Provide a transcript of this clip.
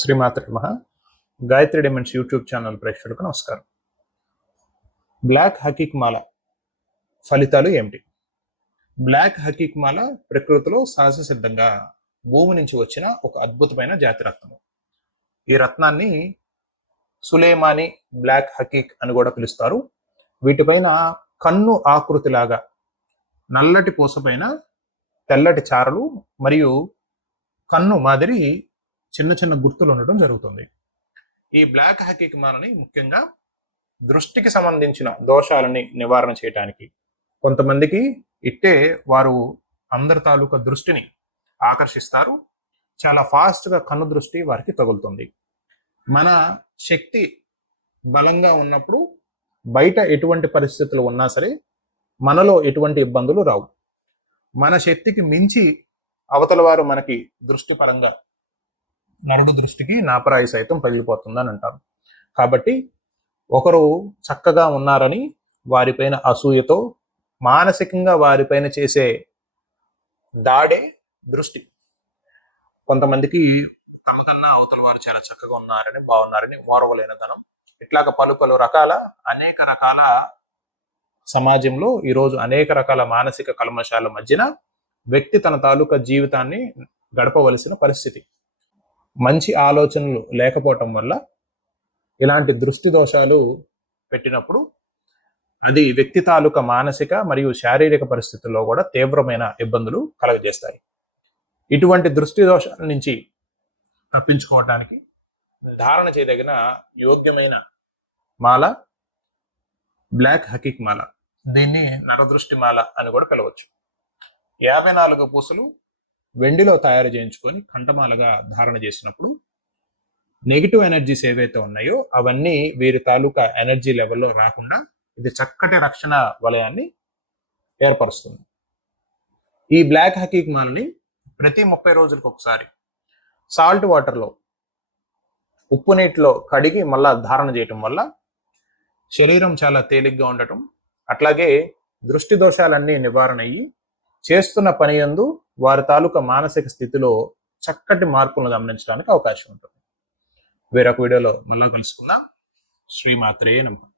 శ్రీమాత్రే నమః. Gayatri diamonds YouTube channel ప్రేక్షకులకు నమస్కారం. బ్లాక్ హకీక్ మాల ఫలితాలు ఏమిటి? బ్లాక్ హకీక్ మాల ప్రకృతిలో సహజ సిద్ధంగా భూమి నుంచి వచ్చిన ఒక అద్భుతమైన జాతి రత్నం. ఈ రత్నాన్ని సులేమాని బ్లాక్ హకీక్ అని కూడా పిలుస్తారు. వీటిపైన కన్ను ఆకృతిలాగా నల్లటి పూసపైన తెల్లటి చారలు మరియు కన్ను మాదిరి చిన్న చిన్న గుర్తులు ఉండటం జరుగుతుంది. ఈ బ్లాక్ హకీక్ మాలని ముఖ్యంగా దృష్టికి సంబంధించిన దోషాలని నివారణ చేయడానికి, కొంతమందికి ఇట్టే వారు అందరి తాలూకా దృష్టిని ఆకర్షిస్తారు. చాలా ఫాస్ట్గా కన్ను దృష్టి వారికి తగులుతుంది. మన శక్తి బలంగా ఉన్నప్పుడు బయట ఎటువంటి పరిస్థితులు ఉన్నా సరే మనలో ఎటువంటి ఇబ్బందులు రావు. మన శక్తికి మించి అవతల వారు మనకి దృష్టి పరంగా నరుడు దృష్టికి నాపరాయి సైతం పగిలిపోతుందని అంటారు. కాబట్టి ఒకరు చక్కగా ఉన్నారని వారిపైన అసూయతో మానసికంగా వారిపైన చేసే దాడే దృష్టి. కొంతమందికి తమకన్నా అవతల వారు చాలా చక్కగా ఉన్నారని, బాగున్నారని ఓర్వలేనితనం. ఇట్లాగ పలు రకాల అనేక రకాల సమాజంలో ఈరోజు అనేక రకాల మానసిక కల్మషాల మధ్యన వ్యక్తి తన తాలూకా జీవితాన్ని గడపవలసిన పరిస్థితి. మంచి ఆలోచనలు లేకపోవటం వల్ల ఇలాంటి దృష్టి దోషాలు పెట్టినప్పుడు అది వ్యక్తి తాలూకా మానసిక మరియు శారీరక పరిస్థితుల్లో కూడా తీవ్రమైన ఇబ్బందులు కలగజేస్తాయి. ఇటువంటి దృష్టి దోషాల నుంచి తప్పించుకోవటానికి ధారణ చేయదగిన యోగ్యమైన మాల బ్లాక్ హకీక్ మాల. దీన్ని నరదృష్టి మాల అని కూడా పిలవచ్చు. 54 పూసలు వెండిలో తయారు చేయించుకొని కంఠమాలగా ధారణ చేసినప్పుడు నెగిటివ్ ఎనర్జీస్ ఏవైతే ఉన్నాయో అవన్నీ వీరి తాలూకా ఎనర్జీ లెవెల్లో రాకుండా ఇది చక్కటి రక్షణ వలయాన్ని ఏర్పరుస్తుంది. ఈ బ్లాక్ హకీక్ మాలని ప్రతి 30 రోజులకు ఒకసారి సాల్ట్ వాటర్లో, ఉప్పు నీటిలో కడిగి మళ్ళా ధారణ చేయటం వల్ల శరీరం చాలా తేలిగ్గా ఉండటం, అట్లాగే దృష్టి దోషాలన్నీ నివారణ అయ్యి చేస్తున్న పని యందు వారి తాలూకా మానసిక స్థితిలో చక్కటి మార్పులను గమనించడానికి అవకాశం ఉంటుంది. వేరొక వీడియోలో మళ్ళా కలుసుకుందాం. శ్రీమాత్రే నమః.